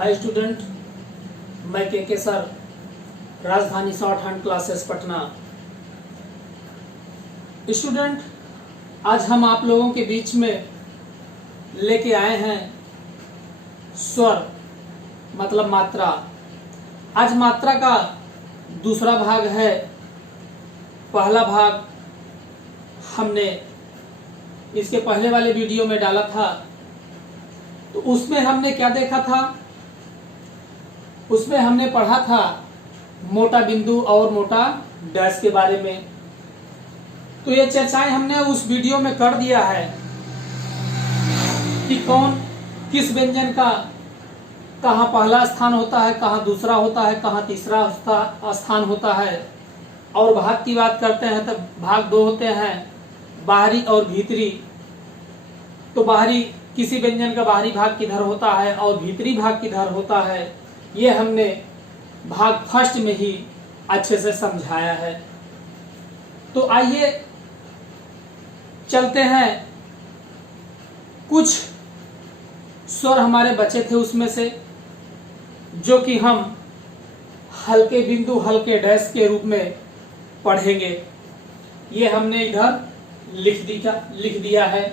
Hi student, मैं के sir, राजधानी short hand classes Patna. Student, आज हम आप लोगों के बीच में लेके आए हैं स्वर मतलब मात्रा। आज मात्रा का दूसरा भाग है। पहला भाग हमने इसके पहले वाले वीडियो में डाला था, तो उसमें हमने क्या देखा था? उसमें हमने पढ़ा था मोटा बिंदु और मोटा डैश के बारे में। तो ये चर्चाएं हमने उस वीडियो में कर दिया है कि कौन किस व्यंजन का कहाँ पहला स्थान होता है, कहाँ दूसरा होता है, कहाँ तीसरा स्थान होता है। और भाग की बात करते हैं तो भाग दो होते हैं, बाहरी और भीतरी। तो बाहरी किसी व्यंजन का बाहरी भाग किधर होता है और भीतरी भाग किधर होता है, ये हमने भाग फर्स्ट में ही अच्छे से समझाया है। तो आइए चलते हैं, कुछ स्वर हमारे बचे थे उसमें से, जो कि हम हल्के बिंदु हल्के डैश के रूप में पढ़ेंगे। ये हमने इधर लिख दिया है।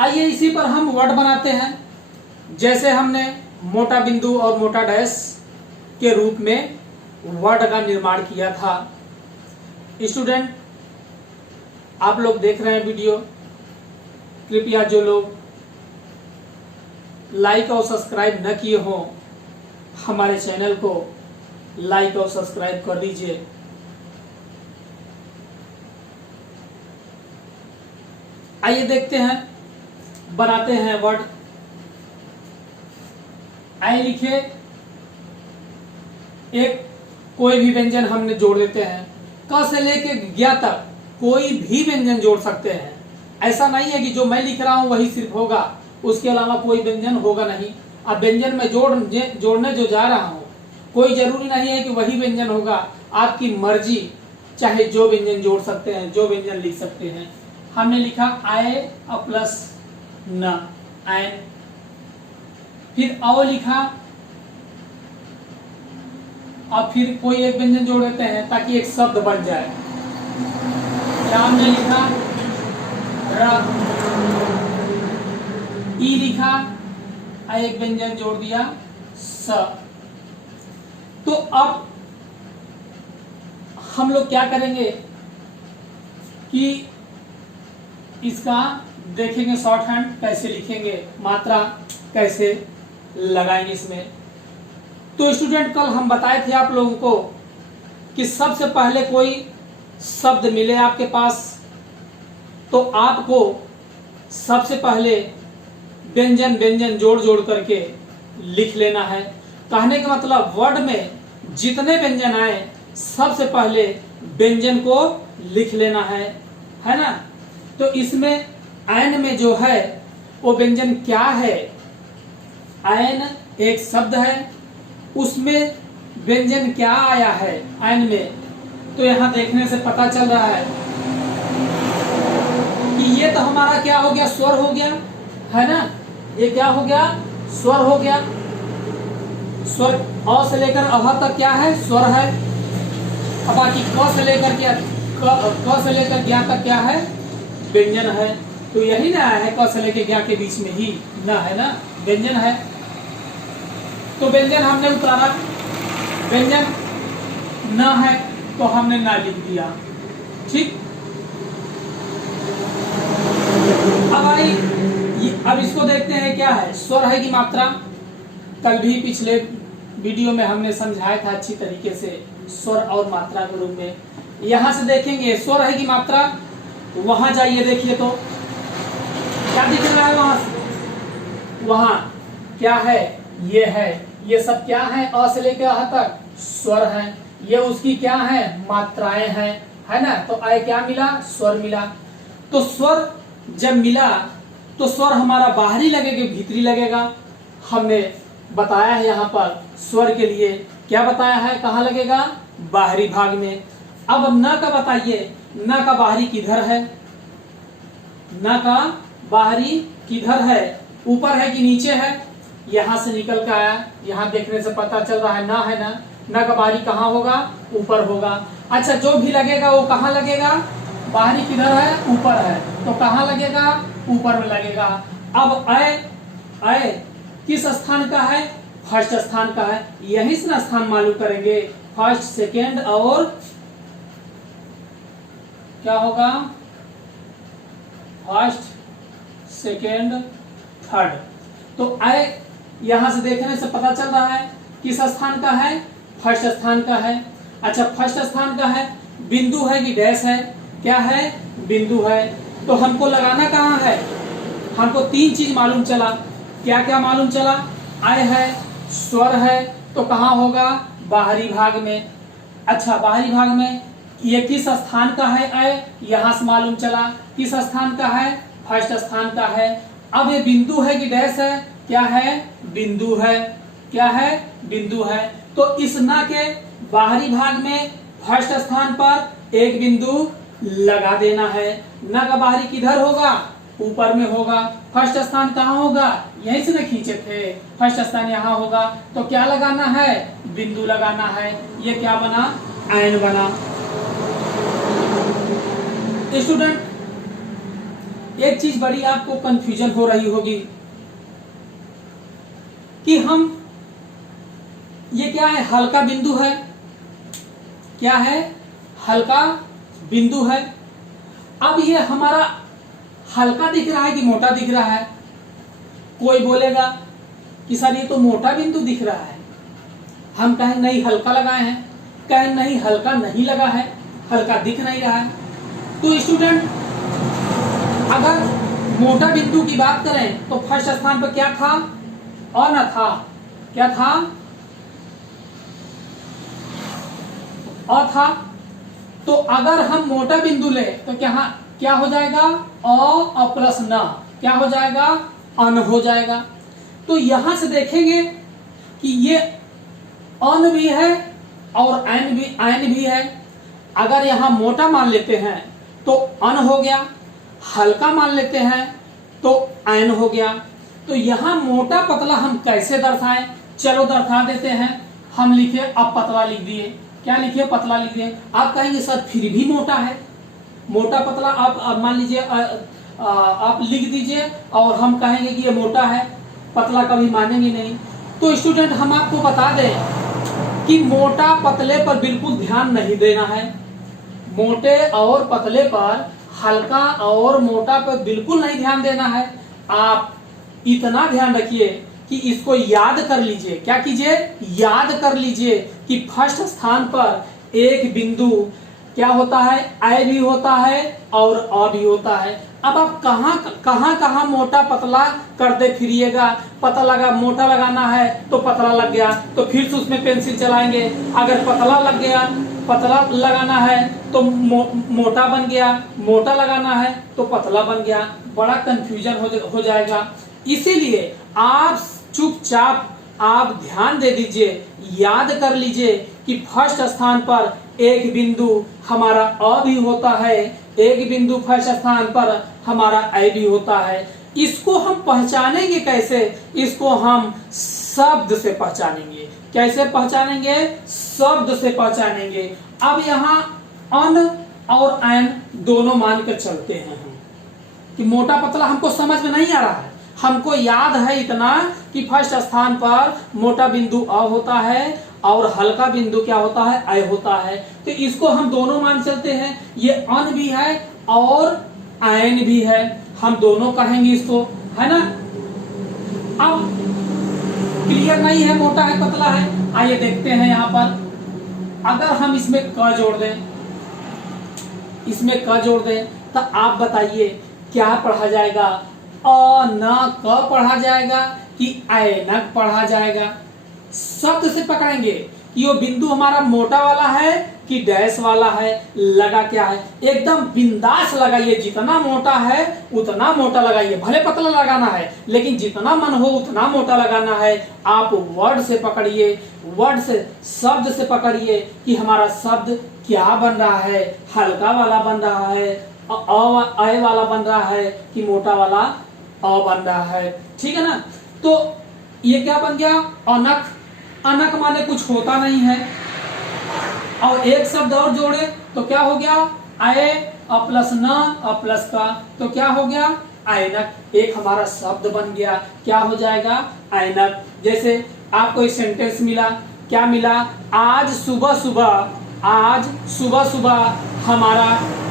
आइए इसी पर हम वर्ड बनाते हैं। जैसे हमने मोटा बिंदु और मोटा डैश के रूप में वर्ड का निर्माण किया था। स्टूडेंट, आप लोग देख रहे हैं वीडियो, कृपया जो लोग लाइक और सब्सक्राइब न किए हों, हमारे चैनल को लाइक और सब्सक्राइब कर दीजिए। आइए देखते हैं, बनाते हैं वर्ड। आइए लिखे, एक कोई भी व्यंजन हमने जोड़ देते हैं। क से लेके ज्ञ तक कोई भी व्यंजन जोड़ सकते हैं। ऐसा नहीं है कि जो मैं लिख रहा हूं वही सिर्फ होगा, उसके अलावा कोई व्यंजन होगा नहीं। अब व्यंजन में जोड़ने जो जा रहा हूं, कोई जरूरी नहीं है कि वही व्यंजन होगा। आपकी मर्जी, चाहे जो व्यंजन जोड़ सकते हैं, जो व्यंजन लिख सकते हैं। हमने लिखा आए प्लस न, आयन। फिर अ लिखा, और फिर कोई एक व्यंजन जोड़ देते हैं ताकि एक शब्द बन जाए। राम ने लिखा र, ई लिखा, एक व्यंजन जोड़ दिया स। तो अब हम लोग क्या करेंगे कि इसका देखेंगे शॉर्ट हैंड कैसे लिखेंगे, मात्रा कैसे लगाएंगे इसमें। तो स्टूडेंट, कल हम बताए थे आप लोगों को कि सबसे पहले कोई शब्द मिले आपके पास, तो आपको सबसे पहले व्यंजन जोड़ करके लिख लेना है। कहने का मतलब वर्ड में जितने व्यंजन आए, सबसे पहले व्यंजन को लिख लेना है ना। तो इसमें आयन में जो है वो व्यंजन क्या है? आयन एक शब्द है, उसमें व्यंजन क्या आया है आयन में? तो यहां देखने से पता चल रहा है कि ये तो हमारा क्या हो गया, स्वर हो गया, है ना। ये क्या हो गया? स्वर हो गया। स्वर अ से लेकर अह तक क्या है? स्वर है। अब बाकी क से लेकर ज्ञ तक क्या है? व्यंजन है। तो यही ना है, क से लेकर ज्ञ के बीच में ही ना है ना, व्यंजन है। तो व्यंजन हमने उतारा, व्यंजन न है तो हमने ना लिख दिया। ठीक। अब इसको देखते हैं क्या है, स्वर है कि मात्रा। कल भी पिछले वीडियो में हमने समझाया था अच्छी तरीके से स्वर और मात्रा के रूप में। यहां से देखेंगे स्वर है कि मात्रा। वहां जाइए, देखिए तो क्या दिख रहा है वहां क्या है? ये है, ये सब क्या है? अ से लेकर अह तक स्वर है। ये उसकी क्या है? मात्राएं हैं, है ना। तो आय क्या मिला? स्वर मिला। तो स्वर जब मिला तो स्वर हमारा बाहरी लगेगा भीतरी लगेगा? हमने बताया है यहाँ पर स्वर के लिए क्या बताया है, कहाँ लगेगा? बाहरी भाग में। अब न का बताइए, न का बाहरी किधर है? न का बाहरी किधर है? ऊपर है कि नीचे है? यहां से निकल के आया, यहां देखने से पता चल रहा है ना, है ना, न का बाहरी कहाँ होगा, ऊपर होगा। अच्छा, जो भी लगेगा वो कहाँ लगेगा, बाहरी किधर है, ऊपर है, तो कहाँ लगेगा, ऊपर में लगेगा। अब अय किस स्थान का है, फर्स्ट स्थान का है, यही से स्थान मालूम करेंगे, फर्स्ट सेकेंड और क्या होगा, फर्स्ट सेकेंड थर्ड। तो अय यहां से देखने से पता चल रहा है किस स्थान का है, फर्स्ट स्थान का है। अच्छा, फर्स्ट स्थान का है, बिंदु है कि डैश है, क्या है, बिंदु है। तो हमको लगाना कहाँ है, हमको तीन चीज मालूम चला, क्या क्या मालूम चला, अय है, स्वर है, तो कहाँ होगा, बाहरी भाग में। अच्छा, बाहरी भाग में ये किस स्थान का है, अय यहां से मालूम चला, किस स्थान का है, फर्स्ट स्थान का है। अब ये बिंदु है कि डैश है, क्या है, बिंदु है, क्या है, बिंदु है। तो इस ना के बाहरी भाग में फर्स्ट स्थान पर एक बिंदु लगा देना है। ना का बाहरी किधर होगा, ऊपर में होगा। फर्स्ट स्थान कहाँ होगा, यहीं से ना खींचे थे, फर्स्ट स्थान यहाँ होगा। तो क्या लगाना है, बिंदु लगाना है। ये क्या बना, आयन बना। स्टूडेंट, एक चीज बड़ी आपको कंफ्यूजन हो रही होगी कि हम ये क्या है, हल्का बिंदु है, क्या है, हल्का बिंदु है। अब ये हमारा हल्का दिख रहा है कि मोटा दिख रहा है। कोई बोलेगा कि सर ये तो मोटा बिंदु दिख रहा है, हम कहें नहीं हल्का लगाए हैं, कहें नहीं हल्का नहीं लगा है, हल्का दिख नहीं रहा है। तो स्टूडेंट, अगर मोटा बिंदु की बात करें तो फर्स्ट स्थान पर क्या था, और न था, क्या था, और था। तो अगर हम मोटा बिंदु ले तो क्या हो जाएगा, अ प्लस न क्या हो जाएगा, अन हो जाएगा। तो यहां से देखेंगे कि ये अन भी है और आयन भी है। अगर यहां मोटा मान लेते हैं तो अन हो गया, हल्का मान लेते हैं तो आयन हो गया। तो यहां मोटा पतला हम कैसे दर्शाएं, चलो दर्शा देते हैं। हम लिखे, अब पतला लिख दिए, क्या लिखे, पतला लिख दिए। आप कहेंगे सर फिर भी मोटा है, मोटा पतला आप मान लीजिए आप लिख दीजिए और हम कहेंगे कि ये मोटा है, पतला कभी मानेंगे नहीं। तो स्टूडेंट, हम आपको बता दें कि मोटा पतले पर बिल्कुल ध्यान नहीं देना है। मोटे और पतले पर, हल्का और मोटा पर बिल्कुल नहीं ध्यान देना है। आप इतना ध्यान रखिए कि इसको याद कर लीजिए, क्या कीजिए, याद कर लीजिए कि फर्स्ट स्थान पर एक बिंदु क्या होता है, अय भी होता है और अ भी होता है। अब आप कहां मोटा पतला करते फिरिएगा, पता लगा मोटा लगाना है तो पतला लग गया, तो फिर से उसमें पेंसिल चलाएंगे। अगर पतला लग गया, पतला लगाना है तो मोटा बन गया, मोटा लगाना है तो पतला बन गया, बड़ा कंफ्यूजन हो जाएगा। इसीलिए आप चुपचाप आप ध्यान दे दीजिए, याद कर लीजिए कि फर्स्ट स्थान पर एक बिंदु हमारा अ भी होता है, एक बिंदु फर्स्ट स्थान पर हमारा अय भी होता है। इसको हम पहचानेंगे कैसे, इसको हम शब्द से पहचानेंगे। कैसे पहचानेंगे, शब्द से पहचानेंगे। अब यहाँ अन और आयन दोनों मान कर चलते हैं हम कि मोटा पतला हमको समझ में नहीं आ रहा है, हमको याद है इतना कि फर्स्ट स्थान पर मोटा बिंदु अ होता है और हल्का बिंदु क्या होता है, अय होता है। तो इसको हम दोनों मान चलते हैं, ये अन भी है और आयन भी है, हम दोनों कहेंगे इसको, है ना। अब क्लियर नहीं है, मोटा है पतला है, आइए देखते हैं। यहाँ पर अगर हम इसमें क जोड़ दें, इसमें क जोड़ दें तो आप बताइए क्या पढ़ा जाएगा, अ न क पढ़ा जाएगा कि ऐनक पढ़ा जाएगा। शब्द से पकड़ेंगे कि वो बिंदु हमारा मोटा वाला है कि डैश वाला है, लगा क्या है, एकदम बिंदास लगाइए। जितना मोटा है उतना मोटा लगाइए, भले पतला लगाना है लेकिन जितना मन हो उतना मोटा लगाना है। आप वर्ड से पकड़िए, वर्ड से, शब्द से पकड़िए कि हमारा शब्द क्या बन रहा है, हल्का वाला बन रहा है, अय वाला बन रहा है कि मोटा वाला अ बन रहा है, ठीक है ना। तो ये क्या बन गया, अनक। अनक माने कुछ होता नहीं है। और एक शब्द और जोड़े तो क्या हो गया, आए प्लस न प्लस का, तो क्या हो गया, ऐनक। एक हमारा शब्द बन गया, क्या हो जाएगा, ऐनक। जैसे आपको एक सेंटेंस मिला, क्या मिला, आज सुबह सुबह हमारा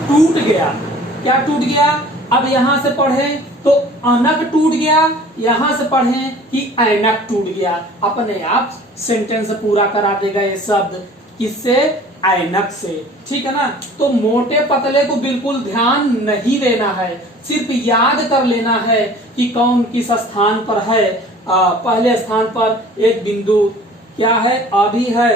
टूट गया। क्या टूट गया, अब यहां से पढ़े तो अनक टूट गया, यहां से पढ़े कि ऐनक टूट गया। अपने आप सेंटेंस पूरा करा देगा ये शब्द, किससे, ऐनक से। ठीक है ना। तो मोटे पतले को बिल्कुल ध्यान नहीं देना है, सिर्फ याद कर लेना है कि कौन किस स्थान पर है। पहले स्थान पर एक बिंदु क्या है, अभी है,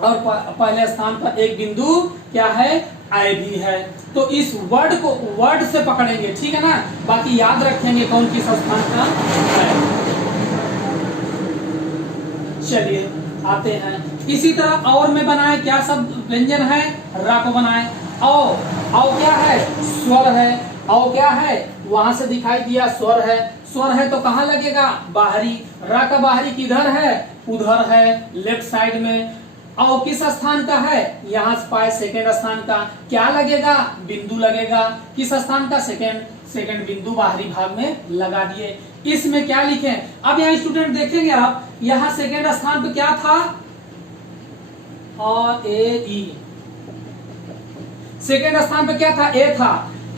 और पहले स्थान पर एक बिंदु क्या है, आई भी है। तो इस वर्ड को वर्ड से पकड़ेंगे, ठीक है ना, बाकी याद रखेंगे कौन किस स्थान का है। चलिए आते हैं, इसी तरह और में बनाए, क्या सब व्यंजन है, रा को बनाए। औ क्या है, स्वर है। औ क्या है, वहां से दिखाई दिया स्वर है। स्वर है तो कहाँ लगेगा, बाहरी। रा का बाहरी किधर है, उधर है, लेफ्ट साइड में। औ किस स्थान का है, यहाँ से पाए सेकेंड स्थान का, क्या लगेगा, बिंदु लगेगा। किस स्थान का, सेकेंड बिंदु बाहरी भाग में लगा दिए। इसमें क्या लिखे, अब यहाँ स्टूडेंट देखेंगे आप, यहाँ सेकेंड स्थान पे क्या था, और ए ई। सेकेंड स्थान पे क्या था, ए था,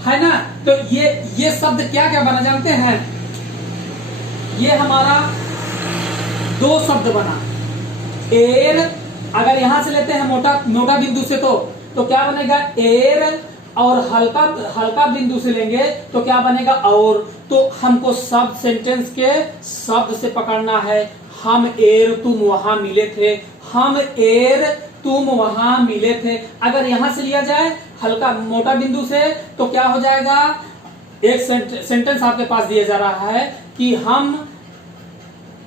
है ना। तो ये शब्द क्या क्या बना जानते हैं, ये हमारा दो शब्द बना। एर, अगर यहां से लेते हैं मोटा बिंदु से तो क्या बनेगा, एर। और हल्का बिंदु से लेंगे तो क्या बनेगा, और। तो हमको शब्द सेंटेंस के शब्द से पकड़ना है। हम एर तुम वहां मिले थे, हम एर तुम वहां मिले थे। अगर यहां से लिया जाए हल्का मोटा बिंदु से तो क्या हो जाएगा, एक सेंटेंस आपके पास दिया जा रहा है कि हम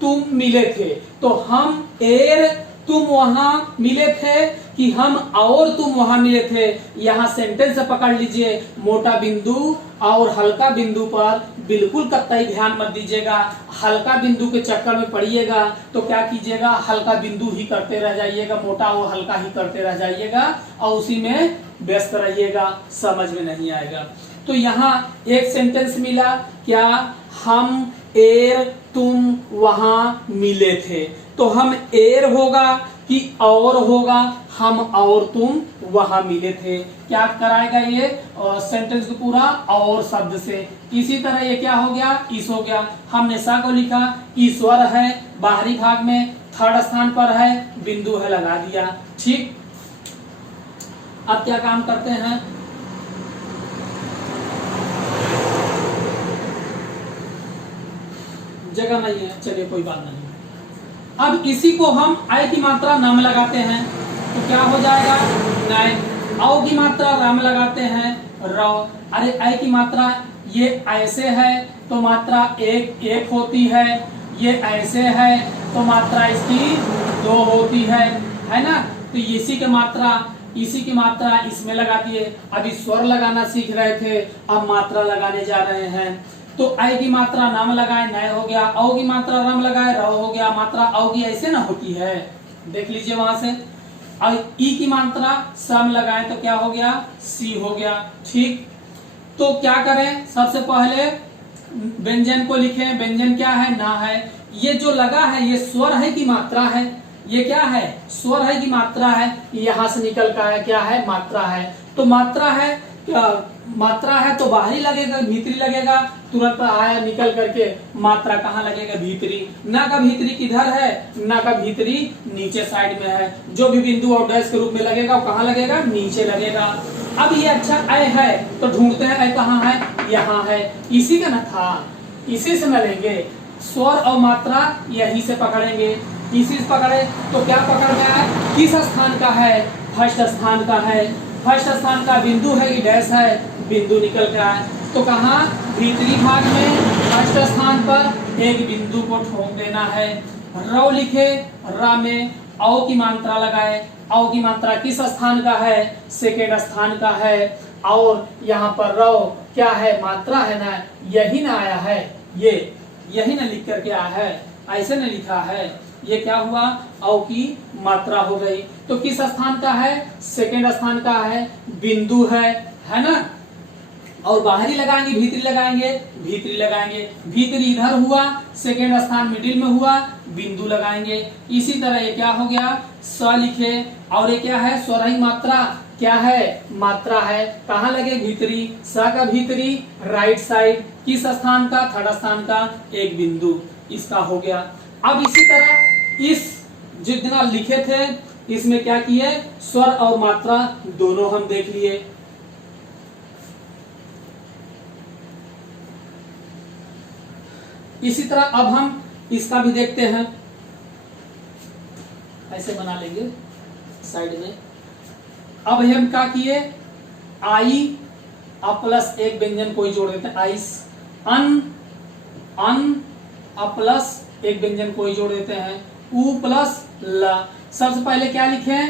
तुम मिले थे, तो हम एर तुम वहां मिले थे कि हम और तुम वहां मिले थे। यहां सेंटेंस से पकड़ लीजिए, मोटा बिंदु और हल्का बिंदु पर बिल्कुल कतई ध्यान मत दीजिएगा। हल्का बिंदु के चक्कर में पड़िएगा तो क्या कीजिएगा, हल्का बिंदु ही करते रह जाइएगा, मोटा और हल्का ही करते रह जाइएगा और उसी में व्यस्त रहिएगा, समझ में नहीं आएगा। तो यहाँ एक सेंटेंस मिला, क्या, हम एर तुम वहां मिले थे। तो हम एर होगा कि और होगा, हम और तुम वहां मिले थे। क्या कराएगा ये, सेंटेंस को पूरा और शब्द से। इसी तरह ये क्या हो गया, ईस हो गया। हमने सा को लिखा, ईश्वर है, बाहरी भाग में थर्ड स्थान पर है, बिंदु है, लगा दिया। ठीक, अब क्या काम करते हैं, जगह नहीं है, चलिए कोई बात नहीं। अब इसी को हम आई की मात्रा नाम लगाते हैं तो क्या हो जाएगा, नय। औ की मात्रा राम लगाते हैं, रौ। अरे आई की मात्रा ये ऐसे है तो मात्रा एक होती है, ये ऐसे है तो मात्रा इसकी दो होती है ना। तो इसी की मात्रा इसमें लगा दिए। अभी स्वर लगाना सीख रहे थे, अब मात्रा लगाने जा रहे हैं। तो आई की मात्रा नाम लगाए, नय हो गया। औ की मात्रा राम लगाए, रौ हो गया। मात्रा औ की ऐसे ना होती है, देख लीजिए वहां से। और ई की मात्रा सम लगाए तो क्या हो गया, सी हो गया। ठीक, तो क्या करें, सबसे पहले व्यंजन को लिखें। व्यंजन क्या है, ना है। ये जो लगा है ये स्वर है कि मात्रा है, ये क्या है, स्वर है कि मात्रा है। यहां से निकल का है, क्या है, मात्रा है। तो मात्रा है, मात्रा है तो बाहरी लगेगा, भीतरी लगेगा। तुरंत आया निकल करके, मात्रा कहाँ लगेगा, भीतरी। ना का भीतरी किधर है, ना का भीतरी नीचे साइड में है। जो भी बिंदु और डैश के रूप में लगेगा वो कहाँ लगेगा, नीचे लगेगा। अब ये अच्छा ऐ है तो ढूंढते हैं, ऐ कहाँ है, यहाँ है। इसी का ना था, इसी से न लेंगे। स्वर और मात्रा यहीं से पकड़ेंगे। इसी से पकड़े तो क्या पकड़ में आए, किस स्थान का है, फर्स्ट स्थान का है। फर्स्ट स्थान का बिंदु है कि डैश है, बिंदु निकल के आए तो कहाँ, भीतरी भाग में फर्स्ट स्थान पर एक बिंदु को ठोक देना है। रौ लिखे, रा में औ की मात्रा लगाए। औ की मात्रा किस स्थान का है, सेकेंड स्थान का है। और यहाँ पर रौ क्या है, मात्रा है ना, यही ना आया है, ये यही ना लिख करके आया है। ऐसे नहीं लिखा है, ये क्या हुआ, औ की मात्रा हो गई। तो किस स्थान का है, सेकेंड स्थान का है, बिंदु है ना। और बाहरी लगाएंगे भीतरी लगाएंगे, भीतरी लगाएंगे, भीतरी इधर हुआ, सेकेंड स्थान मिडिल में हुआ, बिंदु लगाएंगे। इसी तरह ये क्या हो गया, स लिखे, और ये क्या है, स्वरही मात्रा क्या है, मात्रा है, कहाँ लगे, भीतरी, स का भीतरी राइट साइड, किस स्थान का, थर्ड स्थान का, एक बिंदु, इसका हो गया। अब इसी तरह इस जितना लिखे थे इसमें क्या किए, स्वर और मात्रा दोनों हम देख लिए। इसी तरह अब हम इसका भी देखते हैं, ऐसे बना लेंगे साइड में। अब हम क्या किए, आई प्लस एक व्यंजन कोई जोड़ देते हैं, आइस, अन प्लस एक व्यंजन कोई जोड़ देते हैं, उ प्लस ल। सबसे पहले क्या लिखे,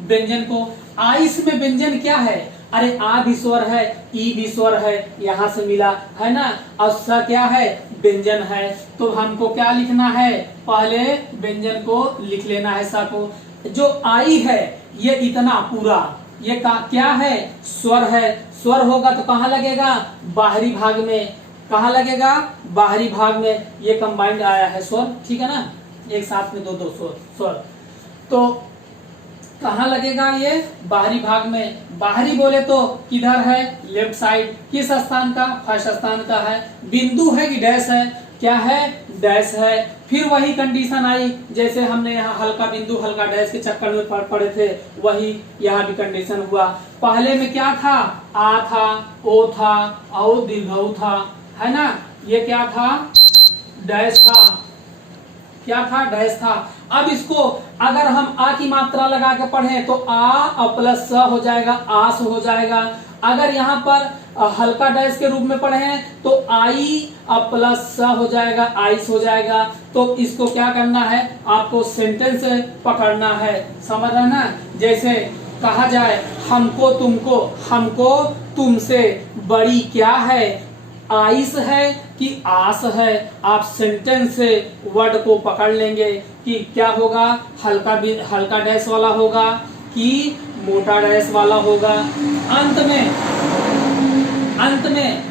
व्यंजन को, आइस में व्यंजन क्या है, अरे आ भी स्वर है, ई भी स्वर है, यहां से मिला है ना, और स क्या है, व्यंजन है। तो हमको क्या लिखना है, पहले व्यंजन को लिख लेना है, स को। जो आई है ये इतना पूरा, ये क्या है, स्वर है। स्वर होगा तो कहाँ लगेगा, बाहरी भाग में, कहाँ लगेगा, बाहरी भाग में। ये कंबाइंड आया है स्वर, ठीक है ना, एक साथ में दो दो स्वर। तो कहाँ लगेगा ये, बाहरी भाग में। बाहरी बोले तो किधर है, लेफ्ट साइड, किस स्थान का, फर्स्ट स्थान का है। बिंदु है कि डैश है, क्या है, डैश है। फिर वही कंडीशन आई, जैसे हमने यहाँ हल्का बिंदु हल्का डैश के चक्कर में पड़े थे, वही यहाँ भी कंडीशन हुआ। पहले में क्या था, आ था, ओ था, और दीर्घऊ था, है ना। ये क्या था, डैश था, क्या था, डैश था। अब इसको अगर हम आ की मात्रा लगा के पढ़े तो आ प्लस स हो जाएगा, आस हो जाएगा। अगर यहाँ पर हल्का डैश के रूप में पढ़े तो आई प्लस स हो जाएगा, आइस हो जाएगा। तो इसको क्या करना है, आपको सेंटेंस पकड़ना है, समझ रहे ना। जैसे कहा जाए, हमको तुमसे बड़ी क्या है, आइस है कि आस है। आप सेंटेंस से वर्ड को पकड़ लेंगे कि क्या होगा, हल्का डैश वाला होगा कि मोटा डैश वाला होगा। अंत में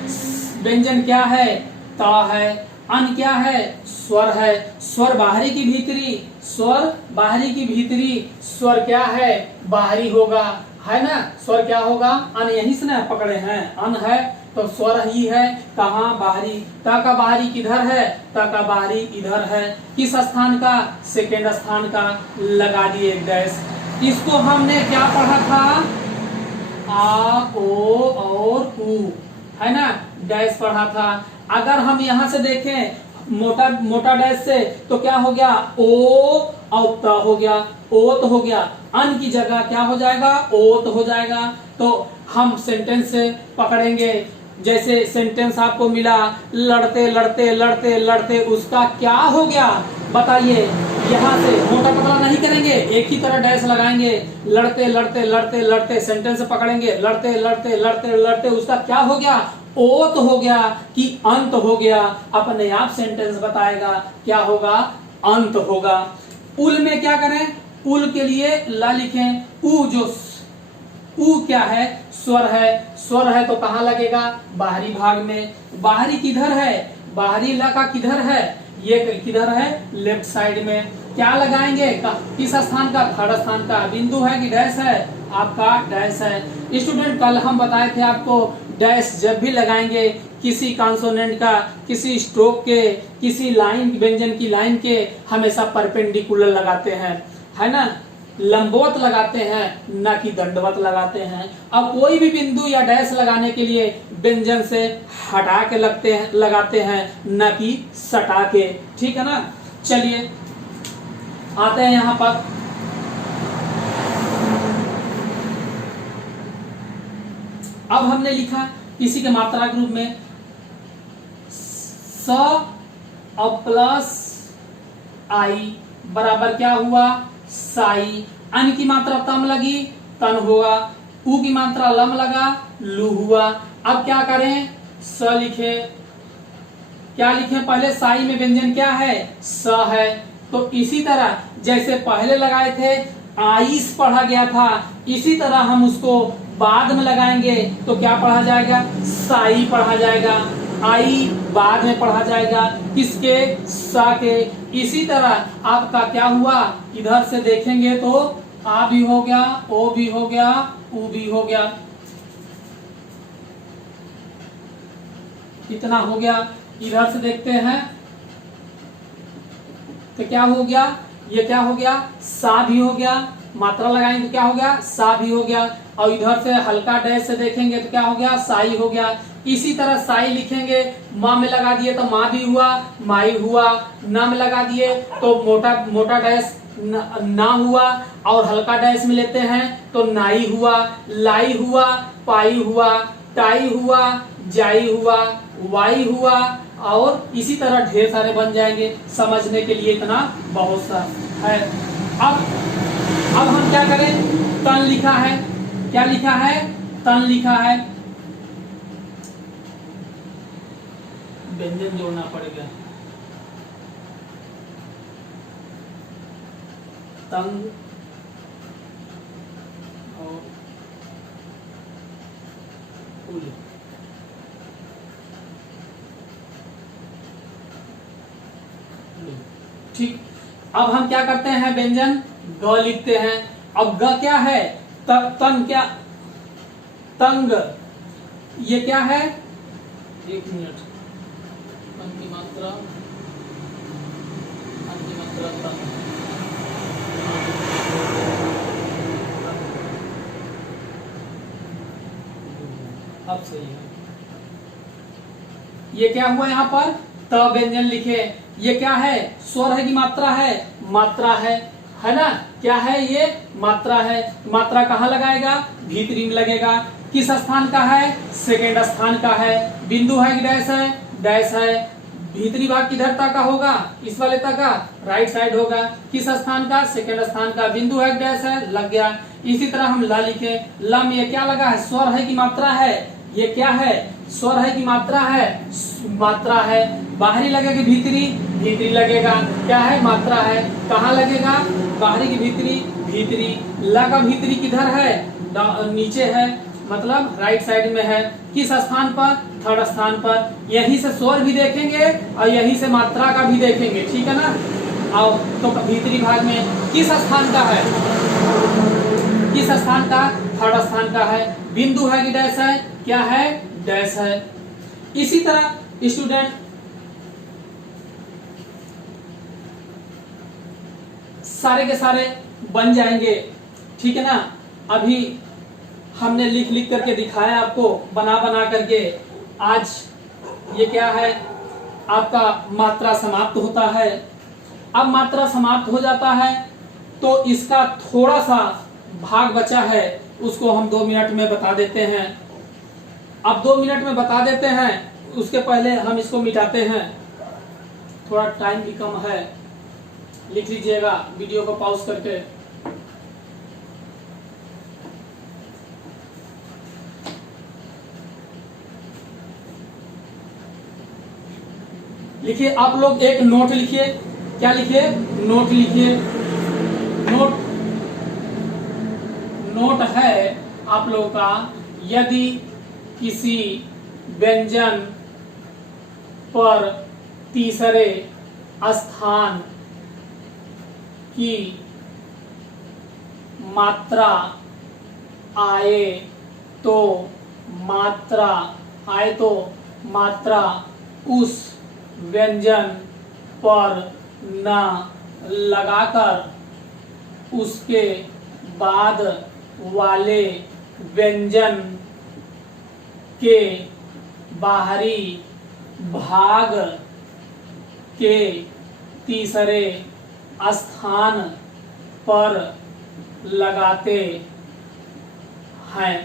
व्यंजन क्या है, ता है। अन क्या है, स्वर है। स्वर बाहरी की भीतरी, स्वर बाहरी की भीतरी, स्वर क्या है, बाहरी होगा, है ना। स्वर क्या होगा, अन यहीं से ना पकड़े हैं, अन है तो स्वर ही है, कहाँ, बाहरी। ता का बाहरी किधर है, ता का बाहरी इधर है, किस स्थान का, सेकेंड स्थान का, लगा दिए डैश। इसको हमने क्या पढ़ा था, आ, ओ और उ, है ना, डैश पढ़ा था। अगर हम यहाँ से देखें मोटा डैश से तो क्या हो गया, ओ और त हो गया, ओत हो गया। अन की जगह क्या हो जाएगा, ओत हो जाएगा। तो हम सेंटेंस से पकड़ेंगे। जैसे सेंटेंस आपको मिला, लड़ते लड़ते लड़ते लड़ते उसका क्या हो गया, बताइए। यहाँ से मोटा पतला नहीं करेंगे, एक ही तरह डैश लगाएंगे। लड़ते लड़ते लड़ते लड़ते सेंटेंस पकड़ेंगे, लड़ते लड़ते लड़ते लड़ते उसका क्या हो गया, ओत हो गया कि अंत हो गया। अपने आप सेंटेंस बताएगा क्या होगा, अंत होगा। उल में क्या करें, उल के लिए ला लिखें। उ क्या है, स्वर है। स्वर है तो कहाँ लगेगा, बाहरी भाग में। बाहरी किधर है, बाहरी ला का किधर है, ये किधर है, लेफ्ट साइड में। क्या लगाएंगे, किस स्थान का, थर्ड स्थान का। बिंदु है कि डैश है, आपका डैश है। स्टूडेंट कल हम बताए थे आपको, डैश जब भी लगाएंगे किसी कॉन्सोनेंट का, किसी स्ट्रोक के, किसी लाइन, व्यंजन की लाइन के, हमेशा परपेंडिकुलर लगाते हैं, है ना, लंबवत लगाते हैं, न कि दंडवत लगाते हैं। अब कोई भी बिंदु या डैश लगाने के लिए व्यंजन से हटा के लगाते हैं, न कि सटा के, ठीक है ना। चलिए आते हैं यहाँ पर। अब हमने लिखा किसी के मात्रा के रूप में, स और प्लस आई बराबर क्या हुआ, साई। अन की मात्रा तम लगी, तन हुआ। उ की मात्रा लम लगा, लू हुआ। अब क्या करें, स लिखे, क्या लिखे पहले, साई में व्यंजन क्या है, स है। तो इसी तरह जैसे पहले लगाए थे आइस पढ़ा गया था, इसी तरह हम उसको बाद में लगाएंगे तो क्या पढ़ा जाएगा, साई पढ़ा जाएगा। आई बाद में पढ़ा जाएगा किसके, सा के। इसी तरह आपका क्या हुआ, इधर से देखेंगे तो आ भी हो गया, ओ भी हो गया, उ भी हो गया, इतना हो गया। इधर से देखते हैं तो क्या हो गया, ये क्या हो गया, सा भी हो गया, मात्रा लगाएंगे तो क्या हो गया, सा भी हो गया। और इधर से हल्का डैश से देखेंगे तो क्या हो गया, साई हो गया। इसी तरह साई लिखेंगे, माँ में लगा दिए तो माँ भी हुआ, माई हुआ। न में लगा दिए तो मोटा मोटा डैश ना हुआ, और हल्का डैश में लेते हैं तो नाई हुआ, लाई हुआ, पाई हुआ, टाई हुआ, जाई हुआ, वाई हुआ, और इसी तरह ढेर सारे बन जाएंगे। समझने के लिए इतना बहुत सा है। अब हम क्या करें, तन लिखा है, क्या लिखा है, तन लिखा है, व्यंजन जोड़ना पड़ेगा, तंग और उल। ठीक, अब हम क्या करते हैं, व्यंजन ग लिखते हैं। अब ग क्या है, तन क्या, तंग, ये क्या है, एक मिनट, मात्रा तंग, अब सही है। ये क्या हुआ यहाँ पर, त व्यंजन लिखे। ये क्या है, स्वर है कि मात्रा है, मात्रा है ना, क्या है ये, मात्रा है। मात्रा कहाँ लगाएगा, भीतरी में लगेगा। किस स्थान का है, सेकेंड स्थान का है। बिंदु है कि डैश है, डैश है। भीतरी भाग किधर तक का होगा, इस वाले तक का, राइट साइड होगा। किस स्थान का, सेकेंड स्थान का। बिंदु है कि डैश है, लग गया। इसी तरह हम ल लिखे, ल में ये क्या लगा है, स्वर है कि मात्रा है, ये क्या है, स्वर है कि मात्रा है, मात्रा है। बाहरी लगेगा भीतरी, भीतरी लगेगा, क्या है, मात्रा है। कहाँ लगेगा, बाहरी की भीतरी, भीतरी। ल का भीतरी किधर है, नीचे है, मतलब राइट साइड में है। किस स्थान पर, थर्ड स्थान पर। यहीं से स्वर भी देखेंगे और यहीं से मात्रा का भी देखेंगे, ठीक है ना। आओ तो भीतरी भाग में किस स्थान का है, किस स्थान का, थर्ड स्थान का है। बिंदु है कि डैश है, क्या है, डैश है। इसी तरह स्टूडेंट सारे के सारे बन जाएंगे, ठीक है ना। अभी हमने लिख लिख करके दिखाया आपको, बना बना करके। आज ये क्या है, आपका मात्रा समाप्त होता है। अब मात्रा समाप्त हो जाता है तो इसका थोड़ा सा भाग बचा है, उसको हम 2 मिनट में बता देते हैं। अब 2 मिनट में बता देते हैं, उसके पहले हम इसको मिटाते हैं, थोड़ा टाइम भी कम है। लिख लीजिएगा वीडियो को पॉज करके। लिखिए आप लोग, एक नोट लिखिए, क्या लिखिए, नोट लिखिए। नोट है आप लोगों का, यदि किसी व्यंजन पर तीसरे स्थान की मात्रा आए तो मात्रा उस व्यंजन पर न लगाकर उसके बाद वाले व्यंजन के बाहरी भाग के तीसरे स्थान पर लगाते हैं।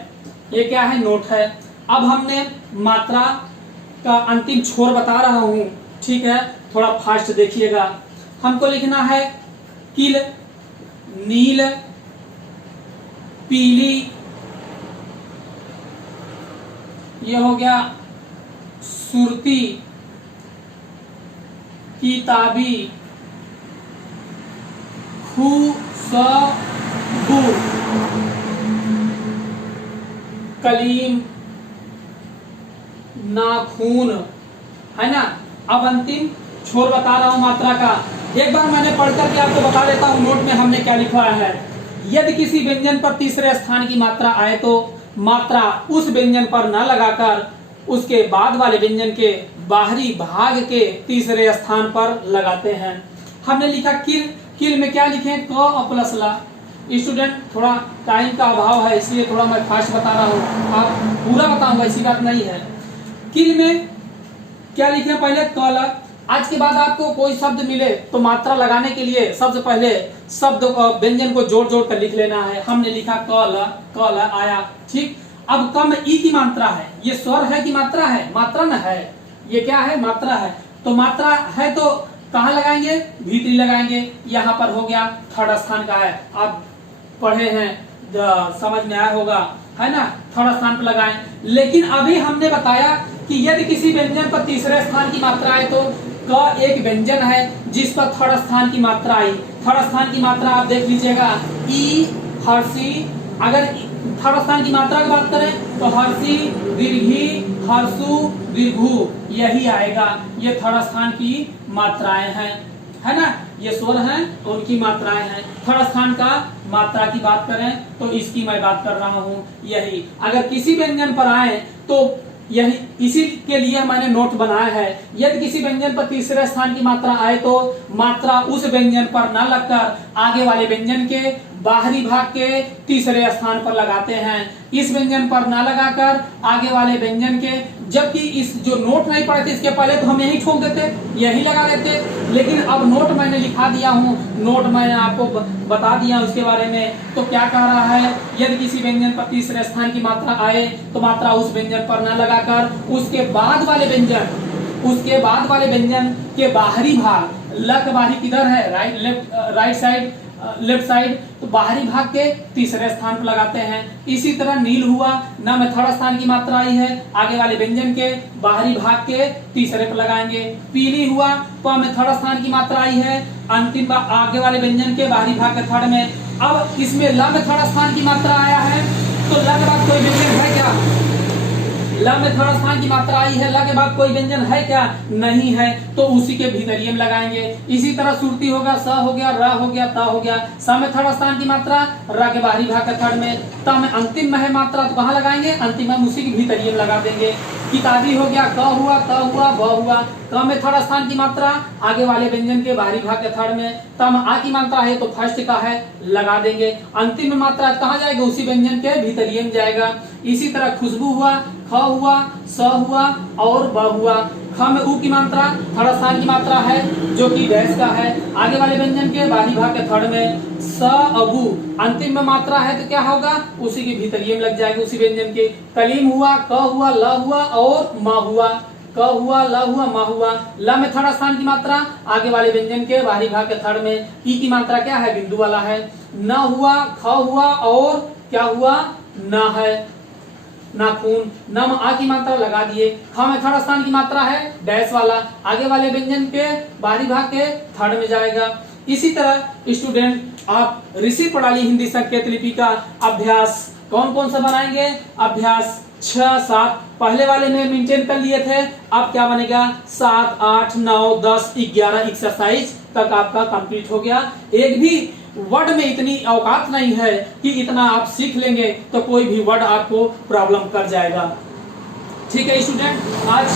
ये क्या है, नोट है। अब हमने मात्रा का अंतिम छोर बता रहा हूं, ठीक है, थोड़ा फास्ट देखिएगा। हमको लिखना है किल, नील, पीली, ये हो गया सुरती, किताबी, खुशबू, कलीम, नाखून, है ना। अब अंतिम छोर बता रहा हूं मात्रा का, एक बार मैंने पढ़ करके आपको बता देता हूं नोट में हमने क्या लिखा है। यदि किसी व्यंजन पर तीसरे स्थान की मात्रा आए तो मात्रा उस व्यंजन पर न लगाकर उसके बाद वाले व्यंजन के बाहरी भाग के तीसरे स्थान पर लगाते हैं। हमने लिखा किल, किल में क्या लिखे, क प्लस ला। स्टूडेंट थोड़ा टाइम का अभाव है इसलिए थोड़ा मैं फास्ट बता रहा हूँ, आप पूरा बताऊंगा ऐसी बात नहीं है। किल में क्या लिखे, पहले कल। आज के बाद आपको कोई शब्द मिले तो मात्रा लगाने के लिए सबसे पहले शब्द व्यंजन को जोड़ जोड़ कर लिख लेना है। हमने लिखा कल, कल आया, ठीक। अब कम ई की मात्रा है, ये स्वर है कि मात्रा है, मात्रा न है, ये क्या है, मात्रा है। तो मात्रा है तो कहाँ लगाएंगे, भीतरी लगाएंगे। यहाँ पर हो गया थर्ड स्थान का है, आप पढ़े हैं, समझ में आया होगा, है ना, थर्ड स्थान पर लगाएं। लेकिन अभी हमने बताया कि यदि किसी व्यंजन पर तीसरे स्थान की मात्रा आए तो क एक व्यंजन है जिस पर थर्ड स्थान की मात्रा आई। थर्ड स्थान की मात्रा आप देख लीजिएगा, ई, हर्षी। अगर थर्ड स्थान की मात्रा की बात करें तो हर्षी, दीर्घी, हर्षु, दीर्घु, यही आएगा। ये थर्ड स्थान की मात्राएं हैं, है ना, ये स्वर हैं तो उनकी मात्राएं हैं। थर्ड स्थान का मात्रा की बात करें तो इसकी मैं बात कर रहा हूं, यही। अगर किसी व्यंजन पर आए तो यही, इसी के लिए मैंने नोट बनाया है। यदि किसी व्यंजन पर तीसरे स्थान की मात्रा आए तो मात्रा उस व्यंजन पर न लगकर आगे वाले व्यंजन के बाहरी भाग के तीसरे स्थान पर लगाते हैं। इस व्यंजन पर न लगाकर आगे वाले व्यंजन के, जबकि इस जो नोट नहीं पढ़े थे इसके पहले तो हम यही ठोक देते, यही लगा देते। लेकिन अब नोट मैंने लिखा दिया हूँ, नोट मैंने आपको बता दिया उसके बारे में। तो क्या कह रहा है, यदि किसी व्यंजन पर तीसरे स्थान की मात्रा आए तो मात्रा उस व्यंजन पर न लगाकर उसके बाद वाले व्यंजन के बाहरी भाग, ल का बाहरी किधर है, राइट साइड, लेफ्ट साइड, तो बाहरी भाग के तीसरे स्थान पर लगाते हैं। इसी तरह नील हुआ, न में थर्ड स्थान की मात्रा आई है, आगे वाले व्यंजन के बाहरी भाग के तीसरे पर लगाएंगे। पीली हुआ, प में थर्ड स्थान की मात्रा आई है, अंतिम आगे वाले व्यंजन के बाहरी भाग के थर्ड में। अब इसमें ल में थर्ड स्थान की मात्रा आया है तो ल के बाद कोई व्यंजन है क्या, ल में थर्ड स्थान की मात्रा आई है, ल के बाद कोई व्यंजन है क्या, नहीं है, तो उसी के भीतरिये में लगाएंगे। इसी तरह सुरती होगा, स हो गया, र हो गया, त हो गया। स में थर्ड स्थान की मात्रा, र के बाहरी भाग के थर्ड में, त में अंतिम में है मात्रा तो कहाँ लगाएंगे, अंतिम में उसी के भीतरिये में लगा देंगे। किताबी हो गया, क हुआ, त हुआ, ब हुआ। क में थर्ड स्थान की मात्रा आगे वाले व्यंजन के बाहरी भाग के थर्ड में, त में आ की मात्रा है तो फर्स्ट का है, लगा देंगे। अंतिम में मात्रा कहाँ जाएगा, उसी व्यंजन के भीतरिये में जाएगा। इसी तरह खुशबू हुआ, ख हुआ, स हुआ और ब हुआ। ख में उ की मात्रा थर्ड स्थान की मात्रा है जो कि डैश का है, आगे वाले व्यंजन के बाहरी भाग के थर्ड में। स अबू अंतिम में मात्रा है तो क्या होगा, उसी के भीतरिये में लग जाएगा, उसी व्यंजन के। कलीम हुआ, क हुआ, ल हुआ और म हुआ। क हुआ, ल हुआ, म हुआ। ल में थर्ड स्थान की मात्रा आगे वाले व्यंजन के बाहरी भाग के थर्ड में। ई की मात्रा क्या है, बिंदु वाला है। न हुआ, ख हुआ और क्या हुआ, न है, नाखून। न में आ की मात्रा लगा दिए। ख में थर्ड स्थान की मात्रा है डैश वाला, आगे वाले व्यंजन के बाहरी भाग के थर्ड में जाएगा। इसी तरह स्टूडेंट आप ऋषि प्रणाली हिंदी संकेत लिपि का अभ्यास कौन कौन सा बनाएंगे, अभ्यास 6, 7 पहले वाले में मेंटेन कर लिए थे। अब क्या बनेगा, 7, 8, 9, 10, 11 एक्सरसाइज तक आपका कंप्लीट हो गया। एक भी वर्ड में इतनी औकात नहीं है कि इतना आप सीख लेंगे तो कोई भी वर्ड आपको प्रॉब्लम कर जाएगा। ठीक है स्टूडेंट, आज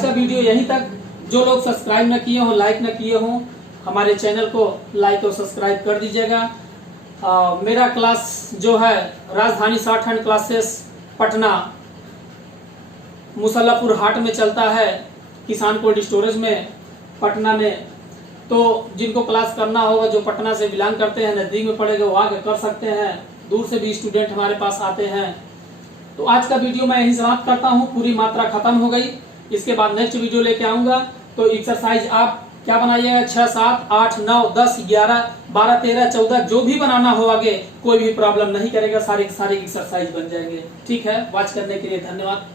का वीडियो यहीं तक। जो लोग सब्सक्राइब न किए हो, लाइक न किए हो, हमारे चैनल को लाइक और सब्सक्राइब कर दीजिएगा। मेरा क्लास जो है Rajdhani short hand classes Patna Musallahpur Hat में चलता है, किसान कोल्ड स्टोरेज में पटना में। तो जिनको क्लास करना होगा, जो पटना से बिलोंग करते हैं, नजदीक में पड़ेगा, वो आगे कर सकते हैं। दूर से भी स्टूडेंट हमारे पास आते हैं। तो आज का वीडियो मैं यहीं समाप्त करता हूँ, पूरी मात्रा खत्म हो गई। इसके बाद नेक्स्ट वीडियो लेके आऊंगा। तो एक्सरसाइज आप क्या बनाइएगा, 6, 7, 8, 9, 10, 11, 12, 13, 14 जो भी बनाना हो आगे, कोई भी प्रॉब्लम नहीं करेगा, सारे एक्सरसाइज बन जाएंगे। ठीक है, वॉच करने के लिए धन्यवाद।